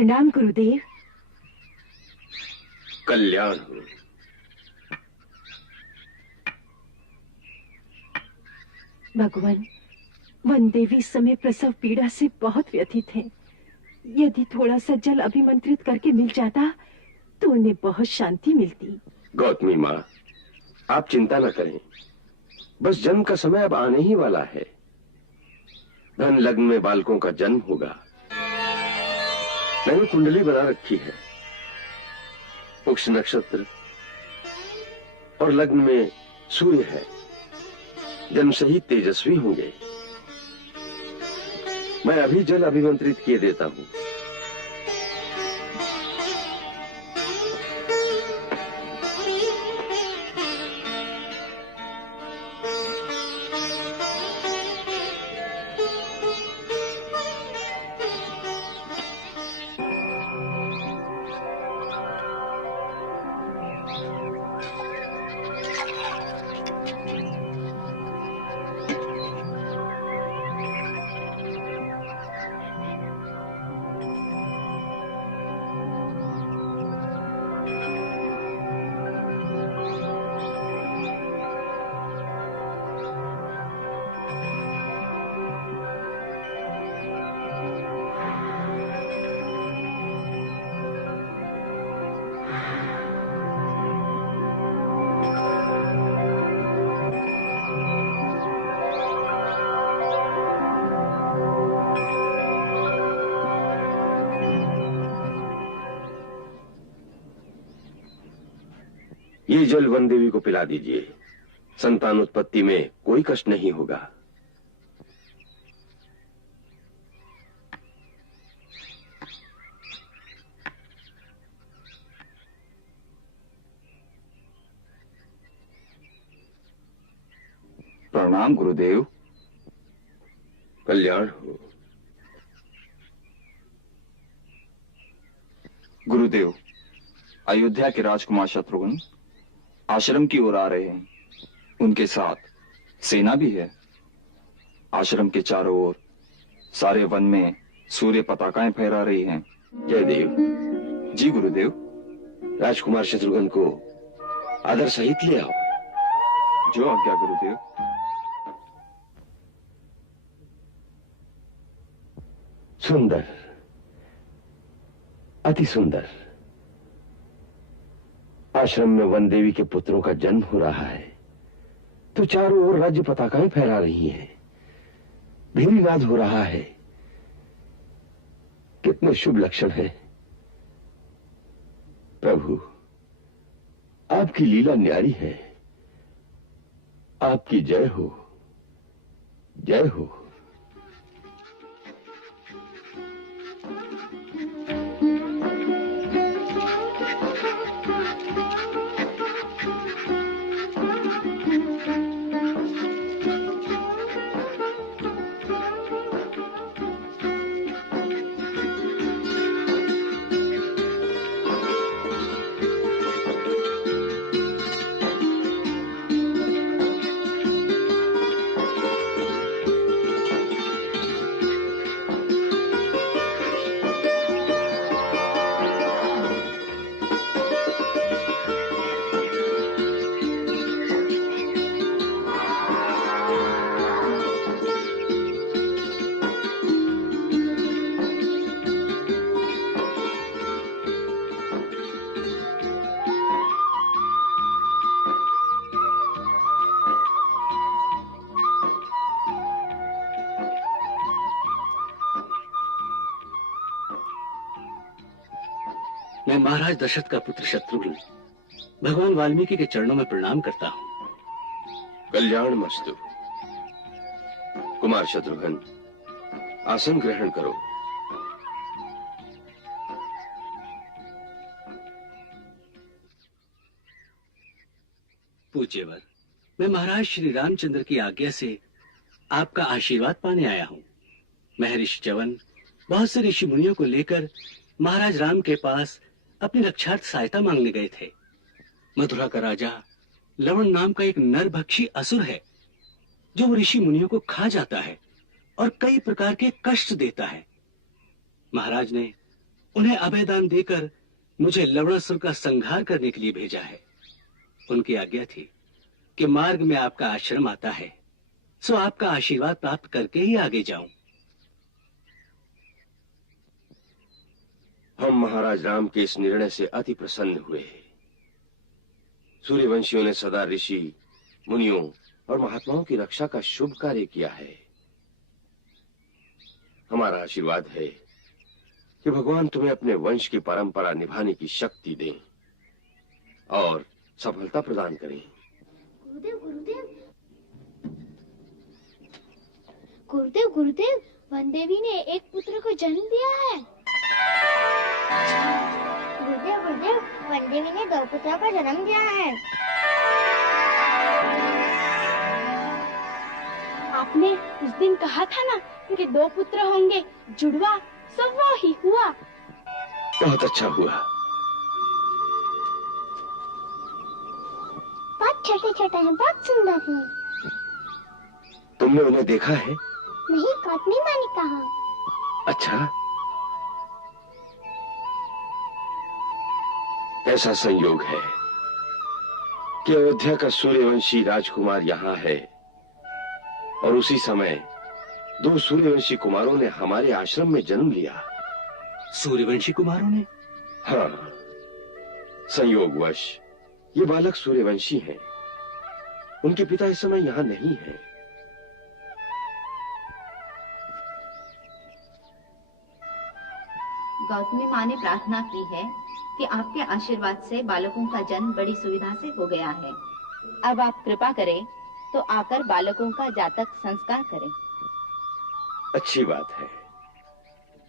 प्रणाम गुरुदेव। कल्याण हो। भगवान, वन देवी इस समय प्रसव पीड़ा से बहुत व्यथित हैं। यदि थोड़ा सा जल अभिमंत्रित करके मिल जाता तो उन्हें बहुत शांति मिलती। गौतमी माँ, आप चिंता न करें, बस जन्म का समय अब आने ही वाला है। धन लग्न में बालकों का जन्म होगा। मैंने कुंडली बना रखी है। पुक्ष नक्षत्र और लग्न में सूर्य है। जन्म से ही तेजस्वी होंगे। मैं अभी जल अभिमंत्रित किए देता हूं। ये जल वन देवी को पिला दीजिए। संतान उत्पत्ति में कोई कष्ट नहीं होगा। प्रणाम गुरुदेव। कल्याण हो। गुरुदेव, अयोध्या के राजकुमार शत्रुघ्न आश्रम की ओर आ रहे हैं। उनके साथ सेना भी है। आश्रम के चारों ओर सारे वन में सूर्य पताकाएं फहरा रही हैं। जयदेव। जी गुरुदेव। राजकुमार शत्रुघ्न को आदर सहित ले आओ। जो आज्ञा गुरुदेव। सुंदर, अति सुंदर। आश्रम में वन देवी के पुत्रों का जन्म हो रहा है तो चारों ओर राज्य पताकाएं फहरा रही हैं। भीरी नाद हो रहा है। कितने शुभ लक्षण हैं। प्रभु, आपकी लीला न्यारी है। आपकी जय हो, जय हो। मैं महाराज दशरथ का पुत्र शत्रुघ्न भगवान वाल्मीकि के चरणों में प्रणाम करता हूं। कल्याण मस्तु। कुमार शत्रुघ्न, आसन ग्रहण करो। पूज्यवर, मैं महाराज श्री रामचंद्र की आज्ञा से आपका आशीर्वाद पाने आया हूं। महर्षि च्यवन बहुत से ऋषि मुनियों को लेकर महाराज राम के पास अपनी रक्षार्थ सहायता मांगने गए थे। मथुरा का राजा लवण नाम का एक नरभक्षी असुर है जो ऋषि मुनियों को खा जाता है और कई प्रकार के कष्ट देता है। महाराज ने उन्हें अभयदान देकर मुझे लवणासुर का संहार करने के लिए भेजा है। उनकी आज्ञा थी कि मार्ग में आपका आश्रम आता है, सो आपका आशीर्वाद प्राप्त करके ही आगे जाऊं। हम महाराज राम के इस निर्णय से अति प्रसन्न हुए। सूर्यवंशियों ने सदा ऋषि, मुनियों और महात्माओं की रक्षा का शुभ कार्य किया है। हमारा आशीर्वाद है कि भगवान तुम्हें अपने वंश की परंपरा निभाने की शक्ति दें और सफलता प्रदान करें। गुरुदेव गुरुदेव गुरुदेव गुरुदेव, वनदेवी ने एक पुत्र को जन्म दिया है। गुरुदेव गुरुदेव, वनदेवी ने 2 पुत्रों को जन्म दिया है। आपने उस दिन कहा था ना कि 2 पुत्र होंगे, जुड़वा, सब वो ही हुआ। बहुत अच्छा हुआ। बहुत छोटे छोटे हैं, बहुत सुंदर हैं। तुमने उन्हें देखा है? नहीं, कौतमी माँ ने कहा। अच्छा, ऐसा संयोग है कि अयोध्या का सूर्यवंशी राजकुमार यहाँ है और उसी समय 2 सूर्यवंशी कुमारों ने हमारे आश्रम में जन्म लिया। सूर्यवंशी कुमारों ने? हाँ, संयोगवश ये बालक सूर्यवंशी हैं। उनके पिता इस समय यहाँ नहीं हैं। गौतमी माँ ने प्रार्थना की है कि आपके आशीर्वाद से बालकों का जन्म बड़ी सुविधा से हो गया है। अब आप कृपा करें तो आकर बालकों का जातक संस्कार करें। अच्छी बात है।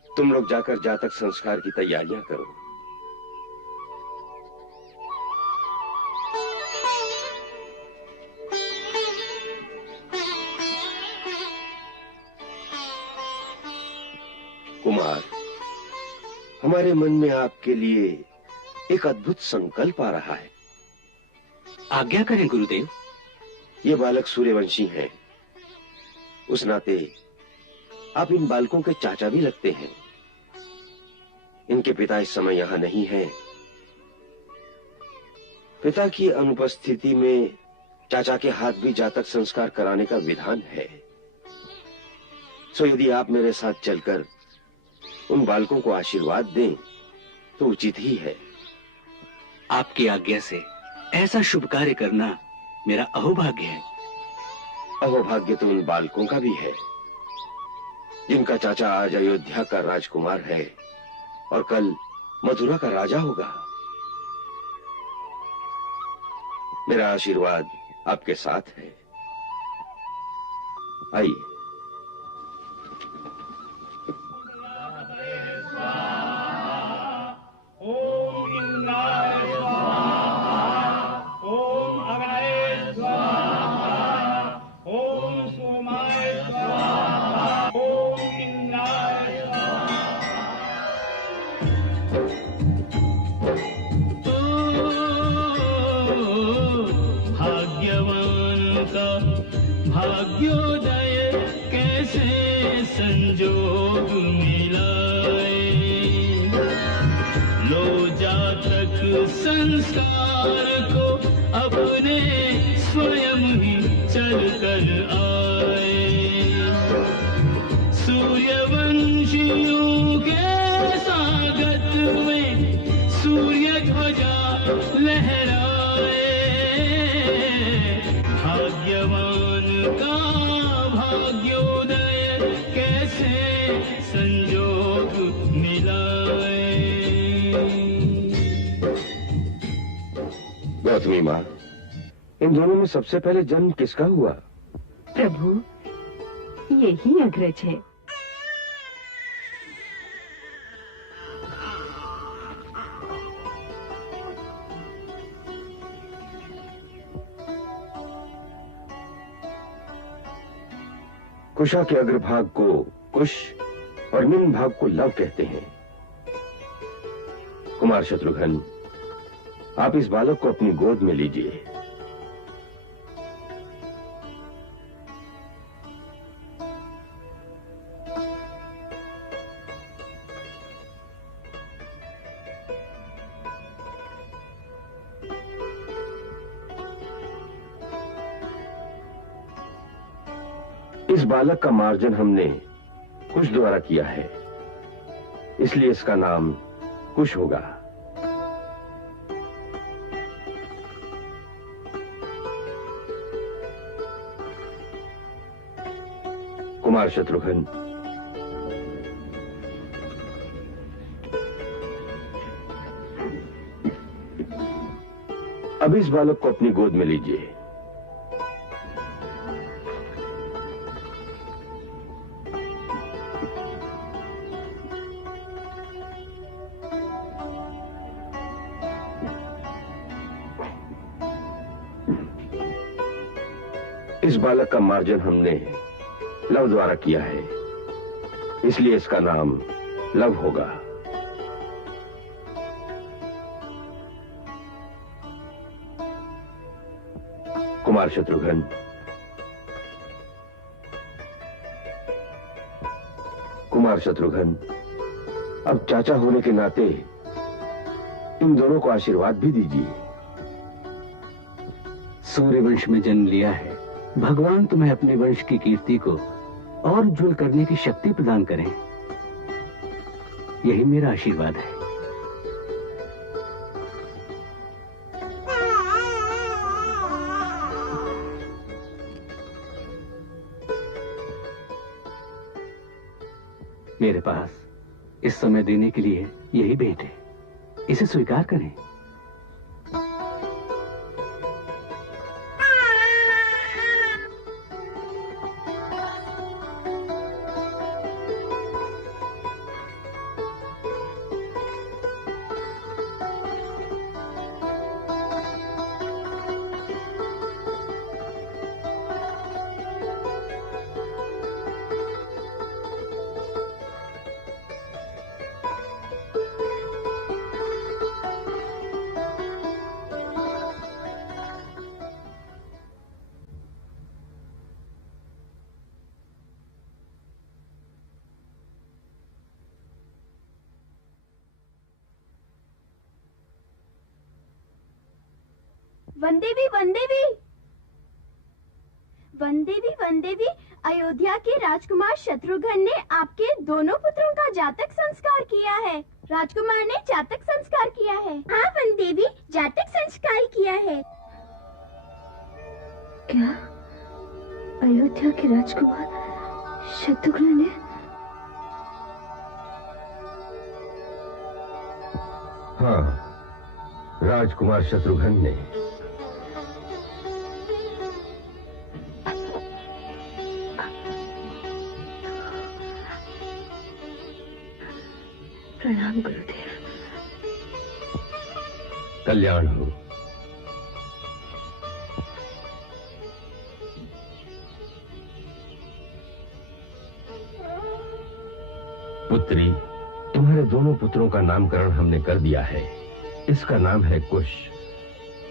तुम लोग जाकर जातक संस्कार की तैयारियां करो। कुमार, हमारे मन में आपके लिए एक अद्भुत संकल्प आ रहा है। आज्ञा करें गुरुदेव। ये बालक सूर्यवंशी हैं। उस नाते आप इन बालकों के चाचा भी लगते हैं। इनके पिता इस समय यहां नहीं हैं। पिता की अनुपस्थिति में चाचा के हाथ भी जातक संस्कार कराने का विधान है। सो यदि आप मेरे साथ चलकर उन बालकों को आशीर्वाद दें तो उचित ही है। आपकी आज्ञा से ऐसा शुभ कार्य करना मेरा अहोभाग्य है। अहोभाग्य तो उन बालकों का भी है जिनका चाचा आज अयोध्या का राजकुमार है और कल मथुरा का राजा होगा। मेरा आशीर्वाद आपके साथ है। आइए। ओम इंद्राय स्वाहा, ओम अग्नये स्वाहा, ओम सोमाय स्वाहा, ओम इंद्राय स्वाहा। भाग्यवान का भाग्योदय कैसे संजोग मिलाए, लो जातक संस्कार को अपने स्वयं ही चल कर आए। सूर्यवंशियों के स्वागत में सूर्य ध्वजा लहराए। भाग्यवान का भाग्योदय कैसे संजोग मिलाए। गौतमी माँ, इन दोनों में सबसे पहले जन्म किसका हुआ? प्रभु, यही अग्रज है। कुशा के अग्रभाग को कुश और निम्न भाग को लव कहते हैं। कुमार शत्रुघ्न, आप इस बालक को अपनी गोद में लीजिए। इस बालक का मार्जन हमने कुश द्वारा किया है, इसलिए इसका नाम कुश होगा। कुमार शत्रुघ्न, अब इस बालक को अपनी गोद में लीजिए। इस बालक का मार्जन हमने लव द्वारा किया है, इसलिए इसका नाम लव होगा। कुमार शत्रुघ्न, कुमार शत्रुघ्न, अब चाचा होने के नाते इन दोनों को आशीर्वाद भी दीजिए। सूर्यवंश में जन्म लिया है, भगवान तुम्हें अपने वंश की कीर्ति को और उज्जवल करने की शक्ति प्रदान करें, यही मेरा आशीर्वाद है। मेरे पास इस समय देने के लिए यही भेंट है, इसे स्वीकार करें। वनदेवी, वनदेवी, वनदेवी, वनदेवी, अयोध्या के राजकुमार शत्रुघ्न ने आपके दोनों पुत्रों का जातक संस्कार किया है। राजकुमार ने जातक संस्कार किया है। हाँ वनदेवी, जातक संस्कार किया है। क्या अयोध्या के राजकुमार शत्रुघ्न ने? हाँ, राजकुमार शत्रुघ्न ने। प्रणाम गुरुदेव। कल्याण हो। पुत्री, तुम्हारे दोनों पुत्रों का नामकरण हमने कर दिया है। इसका नाम है कुश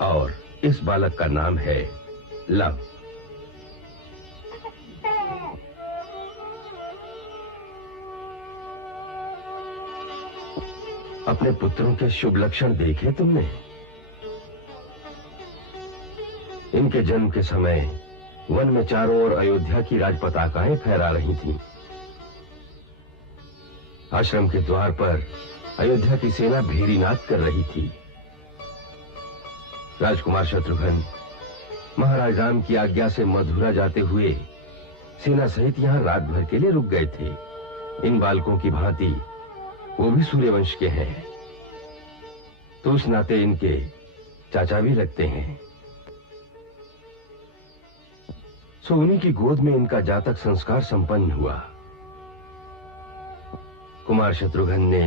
और इस बालक का नाम है लव। अपने पुत्रों के शुभ लक्षण देखे तुमने? इनके जन्म के समय वन में चारों ओर अयोध्या की राज पताकाएं फहरा रही थीं। आश्रम के द्वार पर अयोध्या की सेना भेरी नाद कर रही थी। राजकुमार शत्रुघ्न महाराज राम की आज्ञा से मथुरा जाते हुए सेना सहित यहां रात भर के लिए रुक गए थे। इन बालकों की भांति वो भी सूर्यवंश के हैं, तो उस नाते इनके चाचा भी लगते हैं। सो उन्हीं की गोद में इनका जातक संस्कार संपन्न हुआ। कुमार शत्रुघ्न ने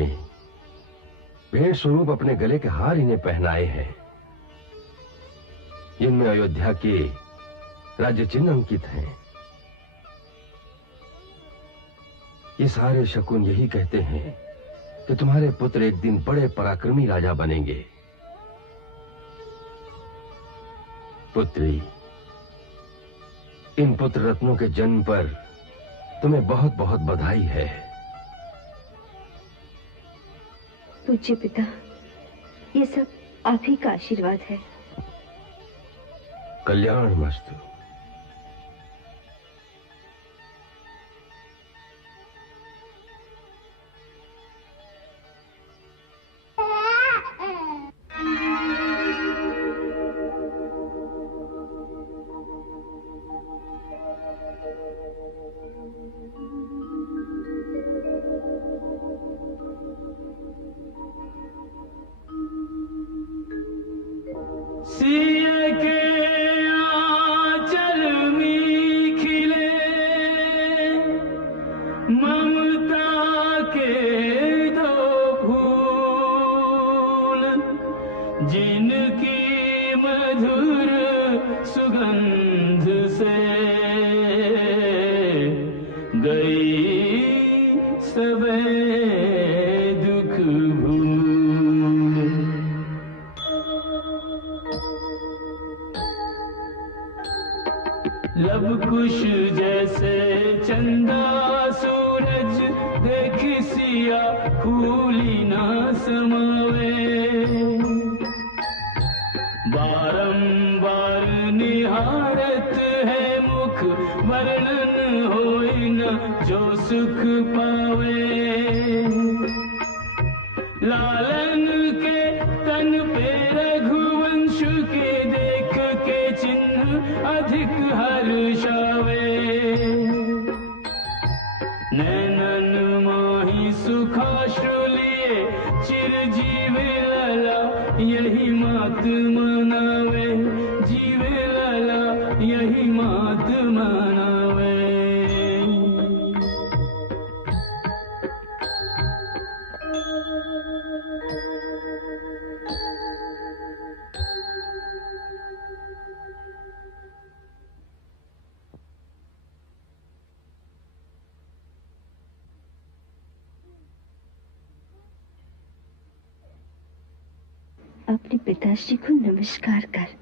भेंट स्वरूप अपने गले के हार इन्हें पहनाए हैं, जिनमें अयोध्या के राज्य चिन्ह अंकित हैं। ये सारे शकुन यही कहते हैं कि तुम्हारे पुत्र एक दिन बड़े पराक्रमी राजा बनेंगे। पुत्री, इन पुत्र रत्नों के जन्म पर तुम्हें बहुत बहुत बधाई है। पूज्य पिता, ये सब आप ही का आशीर्वाद है। कल्याण मस्तु। लब कुश जैसे चंदा सूरज देख सिया फूली ना समावे। बारंबार निहारत है मुख वर्णन होई न जो सुख पावे। लालन के तन पे रघुवंश के देख के चिन्ह अधिक हर्षावे। नैनन मोहि सुखाश्रु लिए चिरजीव लला यही मात मनावे। जीव लला यही मात मनावे। अपने पिताश्री को नमस्कार कर।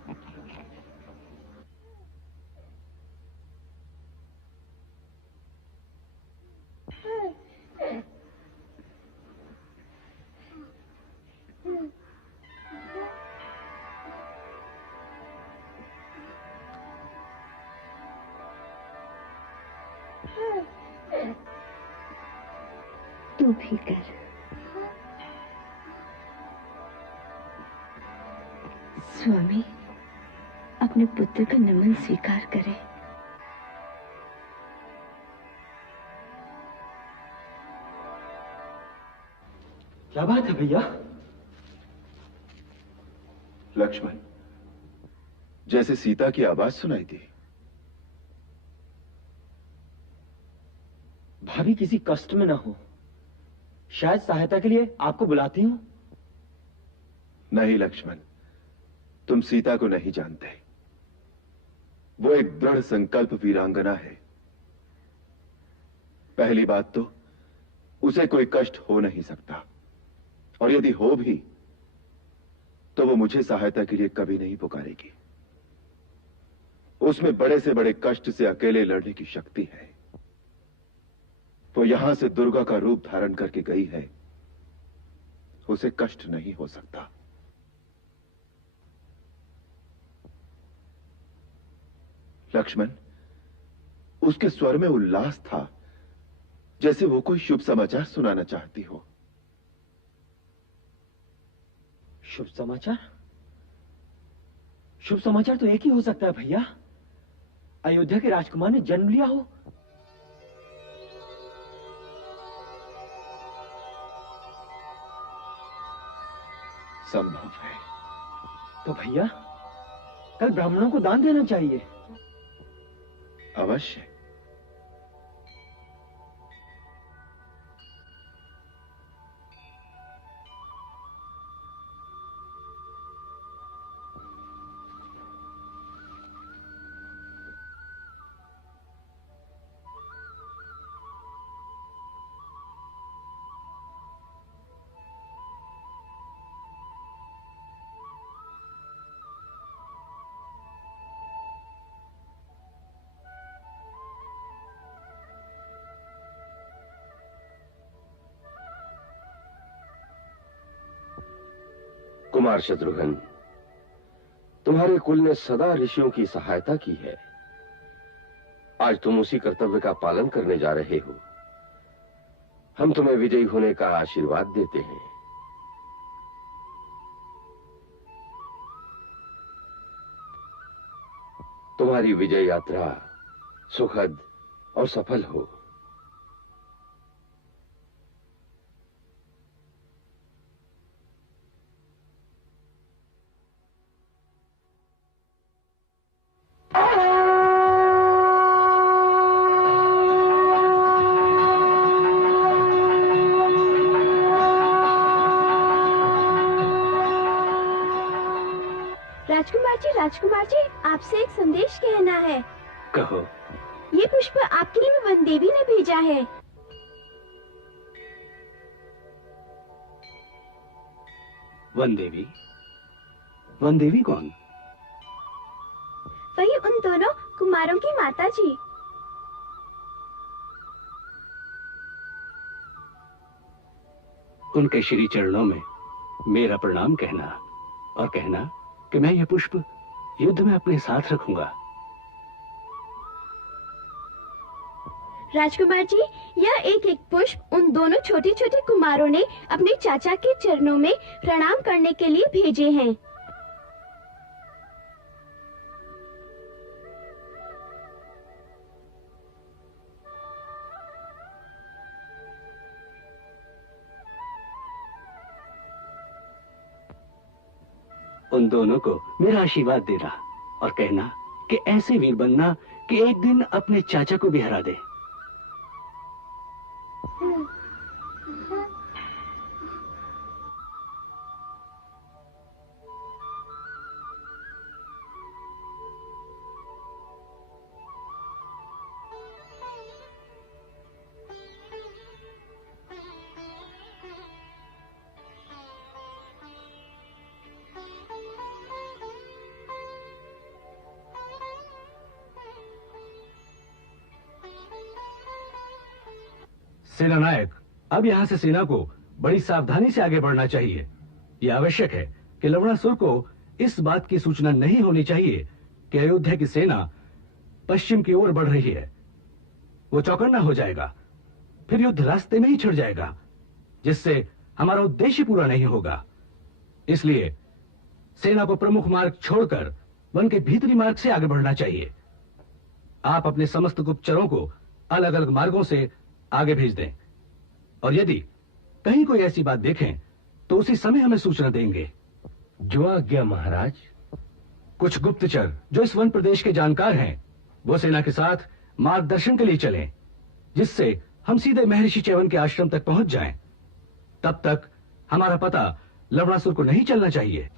तू भी कर। स्वामी अपने पुत्र का नमन स्वीकार करें। क्या बात है भैया? लक्ष्मण, जैसे सीता की आवाज सुनाई दी। भाभी किसी कष्ट में ना हो, शायद सहायता के लिए आपको बुलाती हूं। नहीं लक्ष्मण, तुम सीता को नहीं जानते। वो एक दृढ़ संकल्प वीरांगना है। पहली बात तो उसे कोई कष्ट हो नहीं सकता, और यदि हो भी तो वो मुझे सहायता के लिए कभी नहीं पुकारेगी। उसमें बड़े से बड़े कष्ट से अकेले लड़ने की शक्ति है। वो यहां से दुर्गा का रूप धारण करके गई है, उसे कष्ट नहीं हो सकता। लक्ष्मण, उसके स्वर में उल्लास था, जैसे वो कोई शुभ समाचार सुनाना चाहती हो। शुभ समाचार? शुभ समाचार तो एक ही हो सकता है भैया, अयोध्या के राजकुमार ने जन्म लिया हो। संभव है। तो भैया कल ब्राह्मणों को दान देना चाहिए। अवश्य। कुमार शत्रुघ्न, तुम्हारे कुल ने सदा ऋषियों की सहायता की है। आज तुम उसी कर्तव्य का पालन करने जा रहे हो। हम तुम्हें विजयी होने का आशीर्वाद देते हैं। तुम्हारी विजय यात्रा सुखद और सफल हो। राजकुमार जी, आपसे एक संदेश कहना है। कहो। ये पुष्प आपके लिए वन देवी ने भेजा है। वन देवी? वन देवी कौन? वही उन दोनों कुमारों की माता जी। उनके श्री चरणों में मेरा प्रणाम कहना और कहना कि मैं ये पुष्प युद्ध में अपने साथ रखूंगा। राजकुमार जी, यह एक एक पुष्प उन दोनों छोटे छोटे कुमारों ने अपने चाचा के चरणों में प्रणाम करने के लिए भेजे हैं। उन दोनों को मेरा आशीर्वाद देना और कहना कि ऐसे वीर बनना कि एक दिन अपने चाचा को भी हरा दे। सेना नायक, अब यहां से सेना को बड़ी सावधानी से आगे बढ़ना चाहिए। यह आवश्यक है कि लवणासुर को इस बात की सूचना नहीं होनी चाहिए कि अयोध्या की सेना पश्चिम की ओर बढ़ रही है। वो चौकन्ना हो जाएगा, फिर युद्ध रास्ते में ही छिड़ जाएगा, जिससे हमारा उद्देश्य पूरा नहीं होगा। इसलिए सेना को प्रमुख मार्ग छोड़कर वन के भीतरी मार्ग से आगे बढ़ना चाहिए। आप अपने समस्त गुप्तचरों को अलग अलग मार्गों से आगे भेज दें और यदि कहीं कोई ऐसी बात देखें तो उसी समय हमें सूचना देंगे। जो आज्ञा महाराज। कुछ गुप्तचर जो इस वन प्रदेश के जानकार हैं वो सेना के साथ मार्गदर्शन के लिए चलें, जिससे हम सीधे महर्षि च्यवन के आश्रम तक पहुंच जाएं। तब तक हमारा पता लवणासुर को नहीं चलना चाहिए।